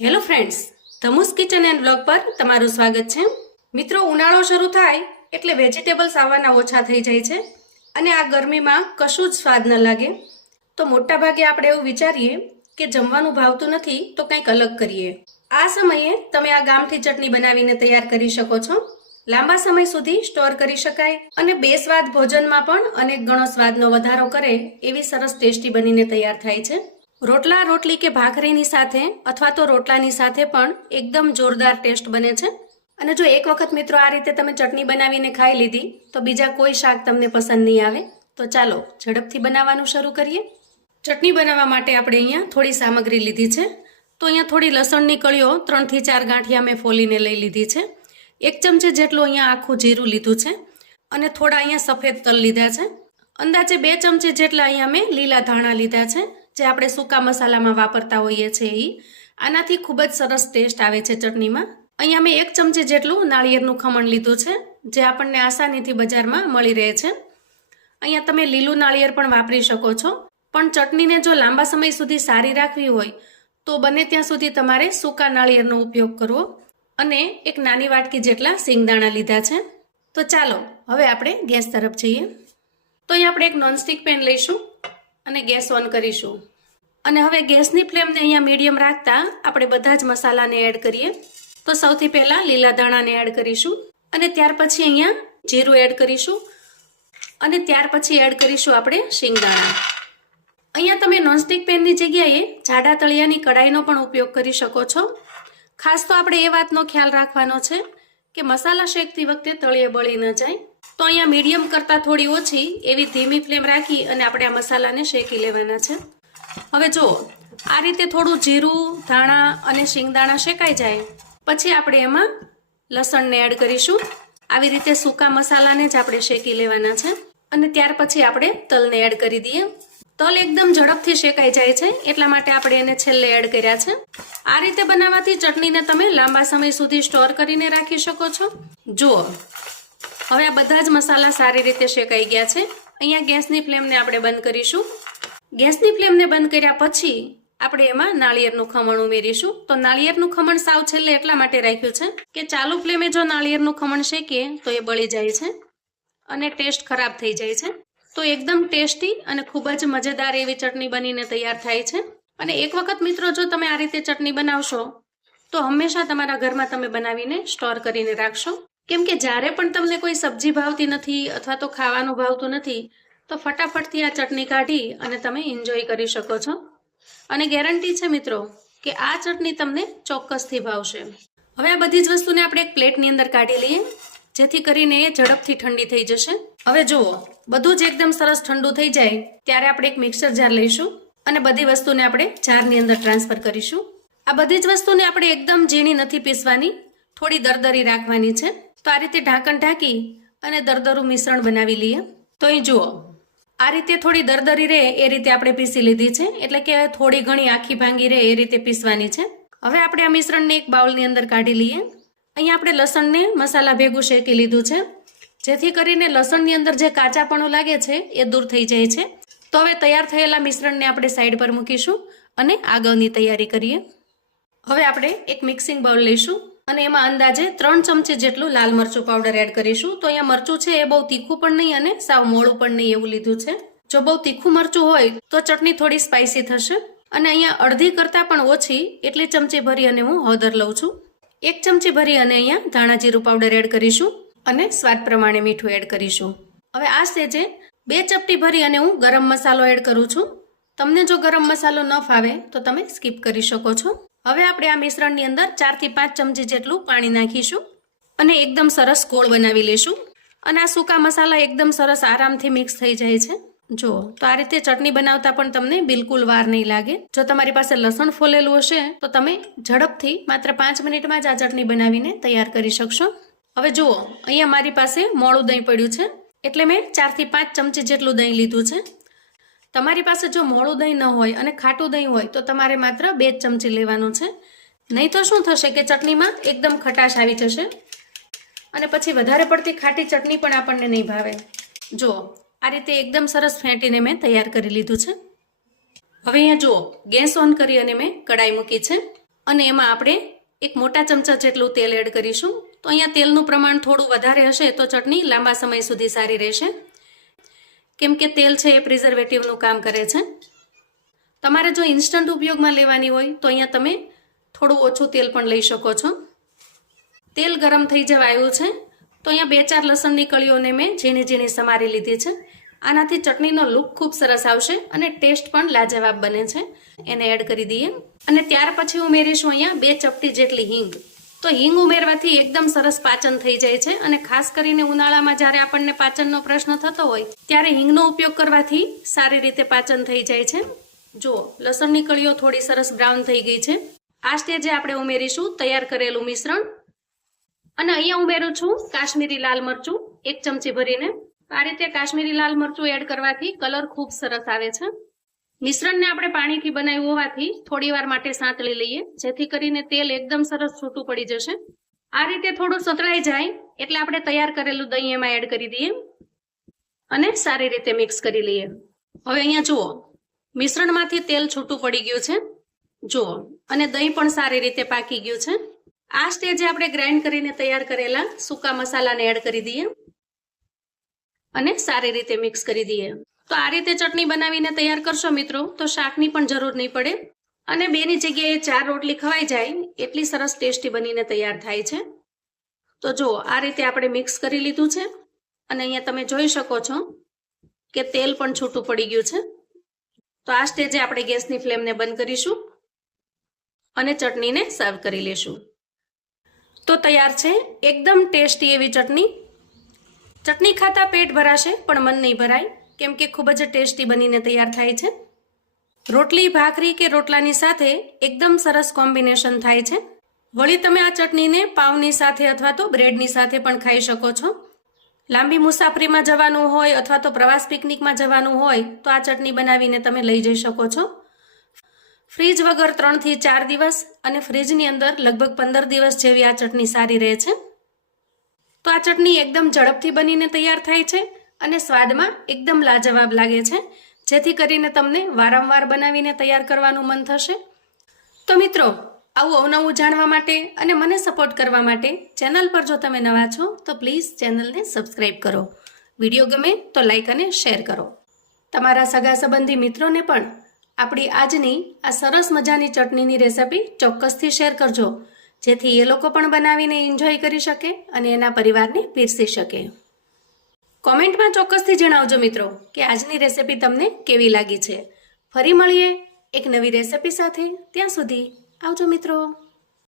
Hello friends ધમુસ kitchen and blog પર તમારું સ્વાગત છે. મિત્રો, ઉનાળો શરૂ થાય એટલે વેજીટેબલ્સ આવવાના ઓછા થઈ જાય છે અને આ ગરમીમાં કશું જ સ્વાદ ન લાગે. તો મોટાભાગે આપણે એવું વિચારીએ કે જમવાનું ભાવતું નથી તો કંઈક અલગ કરીએ. આ સમયે તમે આ ગામઠી ચટણી બનાવીને તૈયાર કરી શકો છો. લાંબા સમય સુધી સ્ટોર કરી શકાય અને બે સ્વાદ ભોજનમાં પણ અનેક ગણો સ્વાદનો વધારો કરે એવી સરસ ટેસ્ટી બનીને તૈયાર થાય છે. રોટલા, રોટલી કે ભાખરીની સાથે અથવા તો રોટલાની સાથે પણ એકદમ જોરદાર ટેસ્ટ બને છે. અને જો એક વખત મિત્રો આ રીતે તમે ચટણી બનાવીને ખાઈ લીધી, તો બીજા કોઈ શાક તમને પસંદ નહીં આવે, તો ચાલો ઝડપથી બનાવવાનું શરૂ કરીએ. ચટણી બનાવવા માટે આપણે અહીંયા થોડી સામગ્રી લીધી છે. તો અહીંયા થોડી લસણની કળીઓ ત્રણથી ચાર ગાંઠિયા મેં ફોલીને લઈ લીધી છે. એક ચમચી જેટલું અહીંયા આખું જીરું લીધું છે અને થોડા અહીંયા સફેદ તલ લીધા છે. અંદાજે બે ચમચી જેટલા અહીંયા મેં લીલા ધાણા લીધા છે. જે આપણે સૂકા મસાલામાં વાપરતા હોઈએ છીએ એ આનાથી ખૂબ જ સરસ ટેસ્ટ આવે છે ચટણીમાં. અહીંયા મેં એક ચમચી જેટલું નાળિયેરનું ખમણ લીધું છે, જે આપણને આસાનીથી બજારમાં મળી રહે છે. અહીંયા તમે લીલું નાળિયેર પણ વાપરી શકો છો. પણ ચટણીને જો લાંબા સમય સુધી સારી રાખવી હોય, તો બને ત્યાં સુધી તમારે સૂકા નાળિયેરનો ઉપયોગ કરવો અને એક નાની વાટકી જેટલા સિંગદાણા લીધા છે. તો ચાલો, હવે આપણે ગેસ તરફ જઈએ. તો અહીં આપણે એક નોનસ્ટિક પેન લઈશું. અને ગેસ ઓન કરીશું. અને હવે ગેસની ફ્લેમને અહીંયા મીડિયમ રાખતા આપણે બધા જ મસાલાને એડ કરીએ. તો સૌથી પહેલાં લીલા ધાણાને એડ કરીશું. અને ત્યાર પછી અહીંયા જીરું એડ કરીશું. અને ત્યાર પછી એડ કરીશું આપણે શિંગદાણા. અહીંયા તમે નોનસ્ટિક પેનની જગ્યાએ જાડા તળિયાની કડાઈનો પણ ઉપયોગ કરી શકો છો. ખાસ તો આપણે એ વાતનો ખ્યાલ રાખવાનો છે. કે મસાલા શેકતી વખતે તળિયે બળી ન જાય? તો અહીંયા મીડિયમ કરતાં થોડી ઓછી એવી ધીમી ફ્લેમ રાખી અને આપણે આ મસાલાને શેકી લેવાના છે. હવે જુઓ, આ રીતે થોડું જીરું, ધાણા અને શિંગદાણા શેકાઈ જાય. પછી આપણે એમાં લસણને એડ કરીશું. આવી રીતે સૂકા મસાલાને જ આપણે શેકી લેવાના છે. અને ત્યાર પછી આપણે તલને એડ કરી દઈએ. તલ એકદમ ઝડપથી શેકાઈ જાય છે, એટલા માટે આપણે એને છેલ્લે એડ કર્યા છે. આ રીતે બનાવવાથી ચટણીને તમે લાંબા સમય સુધી સ્ટોર કરીને રાખી શકો છો. જુઓ, હવે આ બધા જ મસાલા સારી રીતે શેકાઈ ગયા છે. અહીંયા ગેસની ફ્લેમને આપણે બંધ કરીશું. ગેસની ફ્લેમને બંધ કર્યા પછી આપણે એમાં નાળિયેરનું ખમણ ઉમેરીશું. તો નાળિયેરનું ખમણ સાવ છેલ્લે એટલા માટે રાખ્યું છે કે ચાલુ ફ્લેમે જો નાળિયેરનું ખમણ શેકીએ, તો એ બળી જાય છે અને ટેસ્ટ ખરાબ થઈ જાય છે. તો એકદમ ટેસ્ટી અને ખૂબ જ મજેદાર એવી ચટણી બનીને તૈયાર થાય છે. અને એક વખત મિત્રો, જો તમે આ રીતે ચટણી બનાવશો, તો હંમેશા તમારા ઘરમાં તમે બનાવીને સ્ટોર કરીને રાખશો. કેમ કે જ્યારે પણ તમને કોઈ સબ્જી ભાવતી નથી અથવા તો ખાવાનું ભાવતું નથી, તો ફટાફટથી આ ચટણી કાઢી અને તમે એન્જોય કરી શકો છો. અને ગેરંટી છે મિત્રો કે આ ચટણી તમને ચોક્કસથી ભાવશે. હવે આ બધી જ વસ્તુને આપણે એક પ્લેટની અંદર કાઢી લઈએ. જેથી કરીને એ ઝડપથી ઠંડી થઈ જશે. હવે જુઓ, બધું જ એકદમ સરસ ઠંડુ થઈ જાય ત્યારે આપણે એક મિક્સર જાર લઈશું અને બધી વસ્તુને આપણે જારની અંદર ટ્રાન્સફર કરીશું. આ બધી જ વસ્તુને આપણે એકદમ ઝીણી નથી પીસવાની, થોડી દરદરી રાખવાની છે. તો આ રીતે ઢાંકણ ઢાંકી અને દરદરું મિશ્રણ બનાવી લઈએ. તો અહીં જુઓ, આ રીતે થોડી દરદરી રહે એ રીતે આપણે પીસી લીધી છે. એટલે કે થોડી ઘણી આખી ભાંગી રહે એ રીતે પીસવાની છે. હવે આપણે આ મિશ્રણને એક બાઉલની અંદર કાઢી લઈએ. અહીંયા આપણે લસણને મસાલા ભેગું શેકી લીધું છે. જેથી કરીને લસણની અંદર જે કાચાપણું લાગે છે, એ દૂર થઈ જાય છે. તો હવે તૈયાર થયેલા મિશ્રણને આપણે સાઈડ પર મૂકીશું અને આગળની તૈયારી કરીએ. હવે આપણે એક મિક્સિંગ બાઉલ લઈશું અને એમાં અંદાજે ત્રણ ચમચી જેટલું લાલ મરચું પાવડર એડ કરીશું. તો અહીંયા મરચું છે એ બહુ તીખું પણ નહીં અને સાવ મોળું પણ નહીં એવું લીધું છે. જો બહુ તીખું મરચું હોય, તો ચટણી થોડી સ્પાઇસી થશે. અને અહીંયા અડધી કરતાં પણ ઓછી એટલી ચમચી ભરી અને હું હળદર લઉં છું. એક ચમચી ભરી અને અહીંયા ધાણા જીરું પાવડર એડ કરીશું અને સ્વાદ પ્રમાણે મીઠું એડ કરીશું. હવે આ સ્ટેજે બે ચપટી ભરી અને હું ગરમ મસાલો એડ કરું છું. તમને જો ગરમ મસાલો ન ફાવે તો તમે સ્કીપ કરી શકો છો. હવે આપણે આ મિશ્રણની અંદર ચારથી પાંચ ચમચી જેટલું પાણી નાખીશું અને એકદમ સરસ ગોળ બનાવી લઈશું. અને આ સૂકા મસાલા એકદમ સરસ આરામથી મિક્સ થઈ જાય છે. જો, તો આ રીતે ચટણી બનાવતા પણ તમને બિલકુલ વાર નહીં લાગે. જો તમારી પાસે લસણ ફોલેલું હશે, તો તમે ઝડપથી માત્ર પાંચ મિનિટમાં જ આ ચટણી બનાવીને તૈયાર કરી શકશો. હવે જુઓ, અહીંયા મારી પાસે મોળું દહીં પડ્યું છે. એટલે મેં ચારથી પાંચ ચમચી જેટલું દહીં લીધું છે. તમારી પાસે જો મોળું દહીં ન હોય અને ખાટું દહીં હોય, તો તમારે માત્ર બે જ ચમચી લેવાનું છે. નહીં તો શું થશે કે ચટણીમાં એકદમ ખટાશ આવી જશે. અને પછી વધારે પડતી ખાટી ચટણી પણ આપણને નહીં ભાવે. જુઓ આ રીતે એકદમ સરસ ફેંટીને મેં તૈયાર કરી લીધું છે. હવે અહીંયા જુઓ, ગેસ ઓન કરી અને મેં કડાઈ મૂકી છે. અને એમાં આપણે એક મોટા ચમચા જેટલું તેલ એડ કરીશું. તો અહીંયા તેલનું પ્રમાણ થોડું વધારે હશે તો ચટણી લાંબા સમય સુધી સારી રહેશે. કેમ કે તેલ છે એ પ્રિઝર્વેટિવનું કામ કરે છે. તમારે જો ઇન્સ્ટન્ટ ઉપયોગમાં લેવાની હોય તો અહીંયા તમે થોડું ઓછું તેલ પણ લઈ શકો છો. તેલ ગરમ થઈ જવા આવ્યું છે. તો અહીંયા બે ચાર લસણની કળીઓને મેં ઝીણી ઝીણી સમારી લીધી છે. આનાથી ચટણીનો લુક ખૂબ સરસ આવશે અને ટેસ્ટ પણ લાજવાબ બને છે. એને એડ કરી દઈએ. અને ત્યાર પછી ઉમેરીશું અહીંયા બે ચપટી જેટલી હિંગ. તો હિંગ ઉમેરવાથી એકદમ સરસ પાચન થઈ જાય છે અને ખાસ કરીને ઉનાળામાં જ્યારે આપણને પાચનનો પ્રશ્ન થતો હોય, ત્યારે હિંગનો ઉપયોગ કરવાથી સારી રીતે પાચન થઈ જાય છે. જુઓ, લસણની કળીઓ થોડી સરસ બ્રાઉન થઈ ગઈ છે. આ સ્ટેજે આપણે ઉમેરીશું તૈયાર કરેલું મિશ્રણ. અને અહીંયા ઉમેરું છું કાશ્મીરી લાલ મરચું, એક ચમચી ભરીને. આ રીતે કાશ્મીરી લાલ મરચું એડ કરવાથી કલર ખૂબ સરસ આવે છે. મિશ્રણને આપણે પાણીથી બનાવ્યું હોવાથી થોડી વાર માટે સાંતળી લઈએ, જેથી કરીને તેલ એકદમ સરસ છૂટું પડી જશે. આ રીતે થોડું સતળાઈ જાય, એટલે આપણે તૈયાર કરેલું દહીં એમાં એડ કરી દઈએ અને સારી રીતે મિક્સ કરી લઈએ. હવે અહીંયા જુઓ, મિશ્રણમાંથી તેલ છૂટું પડી ગયું છે. જુઓ, અને દહીં પણ સારી રીતે પાકી ગયું છે. આ સ્ટેજે આપણે ગ્રાઇન્ડ કરીને તૈયાર કરેલા સૂકા મસાલાને એડ કરી દઈએ અને સારી રીતે મિક્સ કરી દઈએ. તો આ રીતે ચટણી બનાવીને તૈયાર કરશો મિત્રો, તો શાકની પણ જરૂર નહીં પડે અને બેની જગ્યાએ ચાર રોટલી ખવાઈ જાય એટલી સરસ ટેસ્ટી બનીને તૈયાર થાય છે. તો જુઓ, આ રીતે આપણે મિક્સ કરી લીધું છે અને અહીંયા તમે જોઈ શકો છો કે તેલ પણ છૂટું પડી ગયું છે. તો આ સ્ટેજે આપણે ગેસની ફ્લેમને બંધ કરીશું અને ચટણીને સર્વ કરી લેશું તો તૈયાર છે. એકદમ ટેસ્ટી એવી ચટણી. ચટણી ખાતા પેટ ભરાશે, પણ મન નહીં ભરાય. કેમ કે ખૂબ જ ટેસ્ટી બનીને તૈયાર થાય છે. રોટલી, ભાખરી કે રોટલાની સાથે એકદમ સરસ કોમ્બિનેશન થાય છે. વળી તમે આ ચટણીને પાવની સાથે અથવા તો બ્રેડની સાથે પણ ખાઈ શકો છો. લાંબી મુસાફરીમાં જવાનું હોય અથવા તો પ્રવાસ પિકનિકમાં જવાનું હોય, તો આ ચટણી બનાવીને તમે લઈ જઈ શકો છો. ફ્રીજ વગર ત્રણથી ચાર દિવસ અને ફ્રીજની અંદર લગભગ પંદર દિવસ જેવી આ ચટણી સારી રહે છે. તો આ ચટણી એકદમ ઝડપથી બનીને તૈયાર થાય છે અને સ્વાદમાં એકદમ લાજવાબ લાગે છે. જેથી કરીને તમને વારંવાર બનાવીને તૈયાર કરવાનું મન થશે. તો મિત્રો, આવું અવનવું જાણવા માટે અને મને સપોર્ટ કરવા માટે ચેનલ પર જો તમે નવા છો, તો પ્લીઝ ચેનલને સબસ્ક્રાઈબ કરો. વીડિયો ગમે તો લાઇક અને શેર કરો. તમારા સગા સંબંધી મિત્રોને પણ આપણી આજની આ સરસ મજાની ચટણીની રેસિપી ચોક્કસથી શેર કરજો. જેથી એ લોકો પણ બનાવીને એન્જોય કરી શકે અને એના પરિવારને પીરસી શકે. કોમેન્ટમાં ચોક્કસથી જણાવજો મિત્રો કે આજની રેસિપી તમને કેવી લાગી છે. ફરી મળીએ એક નવી રેસિપી સાથે. ત્યાં સુધી આવજો મિત્રો.